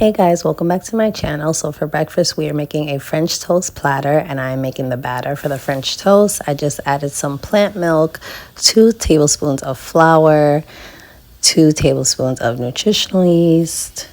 Hey guys, welcome back to my channel. So for breakfast, we are making a French toast platter and I'm making the batter for the French toast. I just added some plant milk, 2 tablespoons of flour, 2 tablespoons of nutritional yeast,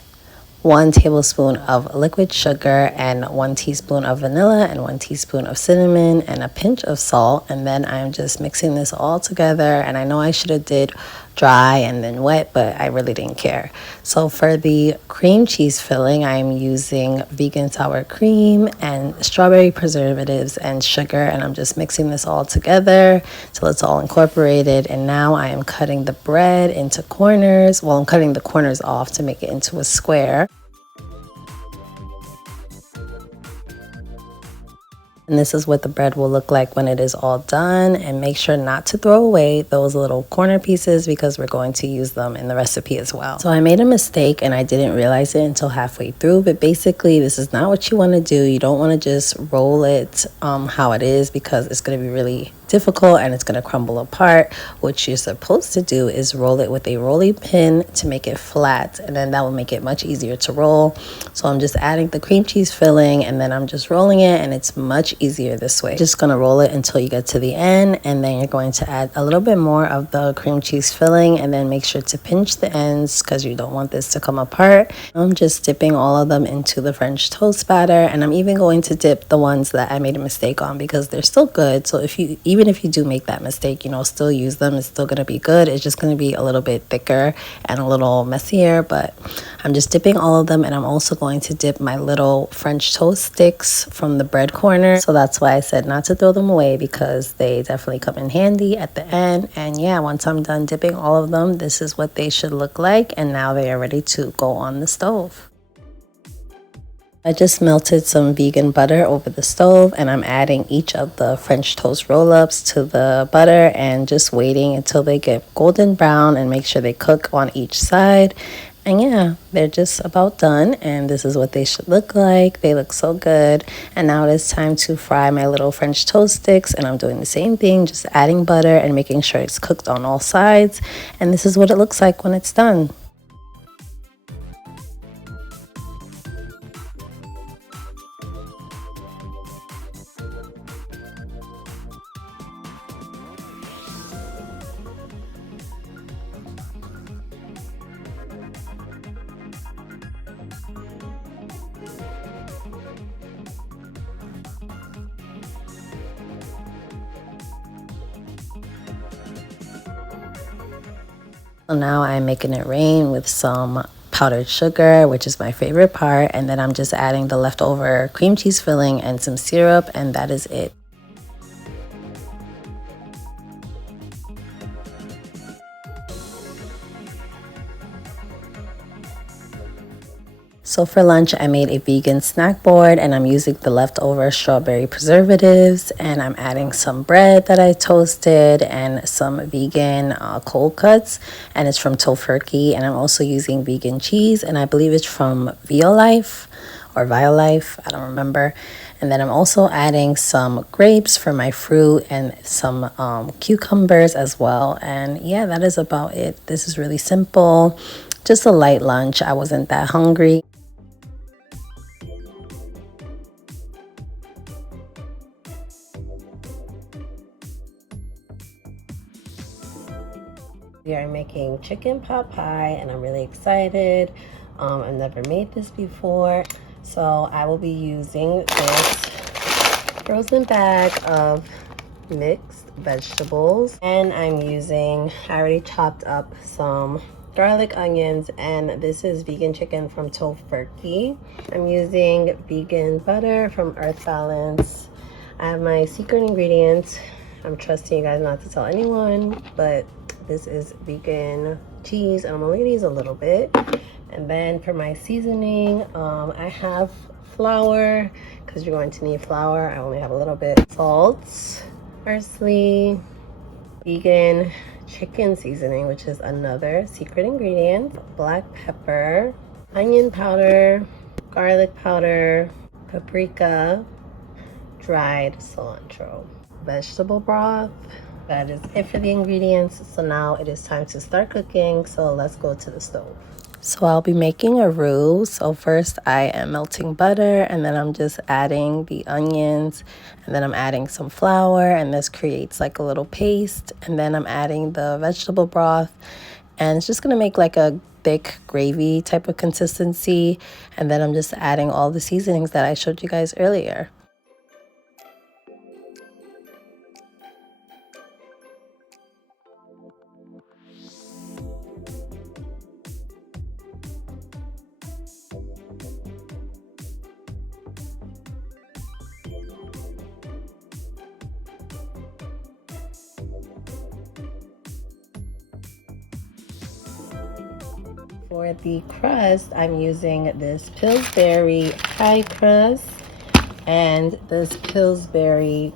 1 tablespoon of liquid sugar, and 1 teaspoon of vanilla, and 1 teaspoon of cinnamon, and a pinch of salt. And then I'm just mixing this all together. And I know I should have did dry and then wet, but I really didn't care. So for the cream cheese filling, I'm using vegan sour cream and strawberry preservatives and sugar, and I'm just mixing this all together till it's all incorporated. And now I am cutting the bread into corners. Well, I'm cutting the corners off to make it into a square. And this is what the bread will look like when it is all done. And make sure not to throw away those little corner pieces because we're going to use them in the recipe as well. So I made a mistake and I didn't realize it until halfway through. But basically, this is not what you want to do. You don't want to just roll it how it is because it's going to be really difficult and it's going to crumble apart. What you're supposed to do is roll it with a rolling pin to make it flat, and then that will make it much easier to roll. So I'm just adding the cream cheese filling and then I'm just rolling it, and it's much easier this way. Just going to roll it until you get to the end, and then you're going to add a little bit more of the cream cheese filling, and then make sure to pinch the ends because you don't want this to come apart. I'm just dipping all of them into the French toast batter, and I'm even going to dip the ones that I made a mistake on because they're still good. So even if you do make that mistake, still use them. It's still going to be good. It's just going to be a little bit thicker and a little messier, but I'm just dipping all of them. And I'm also going to dip my little French toast sticks from the bread corner. So that's why I said not to throw them away, because they definitely come in handy at the end. And yeah, once I'm done dipping all of them, this is what they should look like. And now they are ready to go on the stove. I just melted some vegan butter over the stove, and I'm adding each of the French toast roll-ups to the butter and just waiting until they get golden brown and make sure they cook on each side. And yeah, they're just about done, and this is what they should look like. They look so good. And now it is time to fry my little French toast sticks, and I'm doing the same thing, just adding butter and making sure it's cooked on all sides. And this is what it looks like when it's done. So now I'm making it rain with some powdered sugar, which is my favorite part. And then I'm just adding the leftover cream cheese filling and some syrup, and that is it. So for lunch, I made a vegan snack board, and I'm using the leftover strawberry preservatives, and I'm adding some bread that I toasted and some vegan cold cuts, and it's from Tofurky. And I'm also using vegan cheese, and I believe it's from Violife or Violife, I don't remember. And then I'm also adding some grapes for my fruit and some cucumbers as well. And yeah, that is about it. This is really simple, just a light lunch. I wasn't that hungry. We are making chicken pot pie, and I'm really excited. I've never made this before, so I will be using this frozen bag of mixed vegetables, and I already chopped up some garlic, onions, and this is vegan chicken from Tofurky. I'm using vegan butter from Earth Balance. I have my secret ingredient. I'm trusting you guys not to tell anyone, but this is vegan cheese, and I'm only gonna use a little bit. And then for my seasoning, I have flour, because you're going to need flour. I only have a little bit. Salt, parsley, vegan chicken seasoning, which is another secret ingredient, black pepper, onion powder, garlic powder, paprika, dried cilantro, vegetable broth. That is it for the ingredients. So now it is time to start cooking. So let's go to the stove. So I'll be making a roux. So first I am melting butter, and then I'm just adding the onions, and then I'm adding some flour, and this creates like a little paste, and then I'm adding the vegetable broth, and it's just gonna make like a thick gravy type of consistency, and then I'm just adding all the seasonings that I showed you guys earlier. For the crust, I'm using this Pillsbury pie crust and this Pillsbury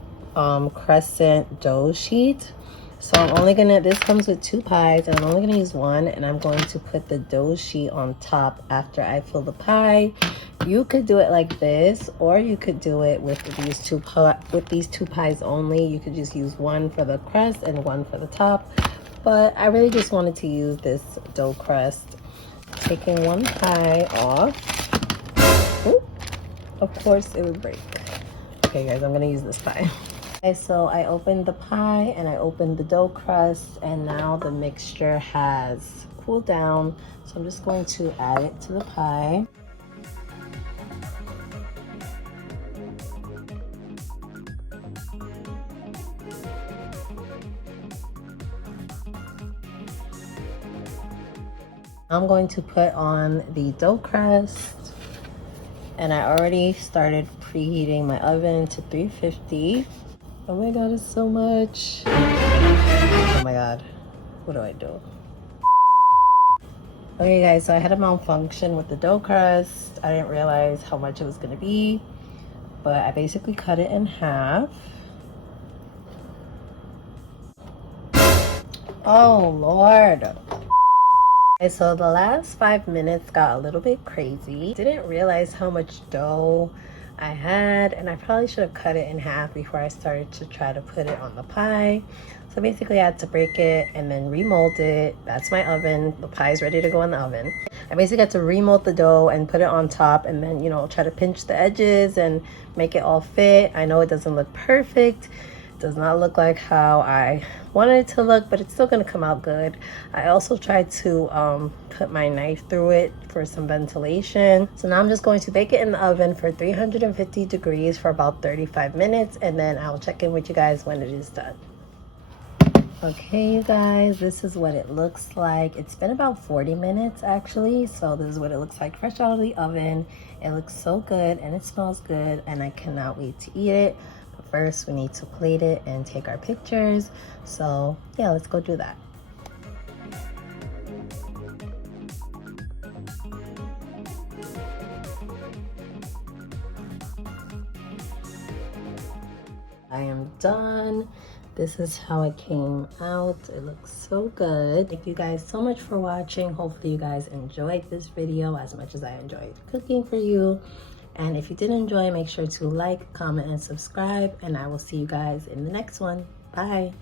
crescent dough sheet. So I'm only gonna, this comes with 2 pies, and I'm only gonna use one, and I'm going to put the dough sheet on top after I fill the pie. You could do it like this, or you could do it with these two pies only. You could just use one for the crust and one for the top, but I really just wanted to use this dough crust. Taking one pie off. Ooh, of course it would break. Okay guys, I'm gonna use this pie. Okay, so I opened the pie and I opened the dough crust, and now the mixture has cooled down. So I'm just going to add it to the pie. I'm going to put on the dough crust, and I already started preheating my oven to 350. Oh my god, it's so much. Oh my god, what do I do? Okay guys, so I had a malfunction with the dough crust. I didn't realize how much it was gonna be, but I basically cut it in half. Oh Lord. Okay, so the last 5 minutes got a little bit crazy. Didn't realize how much dough I had, and I probably should have cut it in half before I started to try to put it on the pie. So basically I had to break it and then remold it. That's my oven. The pie's ready to go in the oven. I basically had to remold the dough and put it on top, and then, you know, try to pinch the edges and make it all fit. I know it doesn't look perfect. Does not look like how I wanted it to look, but it's still gonna come out good. I also tried to put my knife through it for some ventilation. So now I'm just going to bake it in the oven for 350 degrees for about 35 minutes, and then I'll check in with you guys when it is done. Okay, you guys, this is what it looks like. It's been about 40 minutes actually, so this is what it looks like fresh out of the oven. It looks so good and it smells good, and I cannot wait to eat it. But first we need to plate it and take our pictures, so yeah, let's go do that. I am done. This is how it came out. It looks so good. Thank you guys so much for watching. Hopefully you guys enjoyed this video as much as I enjoyed cooking for you. And if you did enjoy, make sure to like, comment, and subscribe. And I will see you guys in the next one. Bye.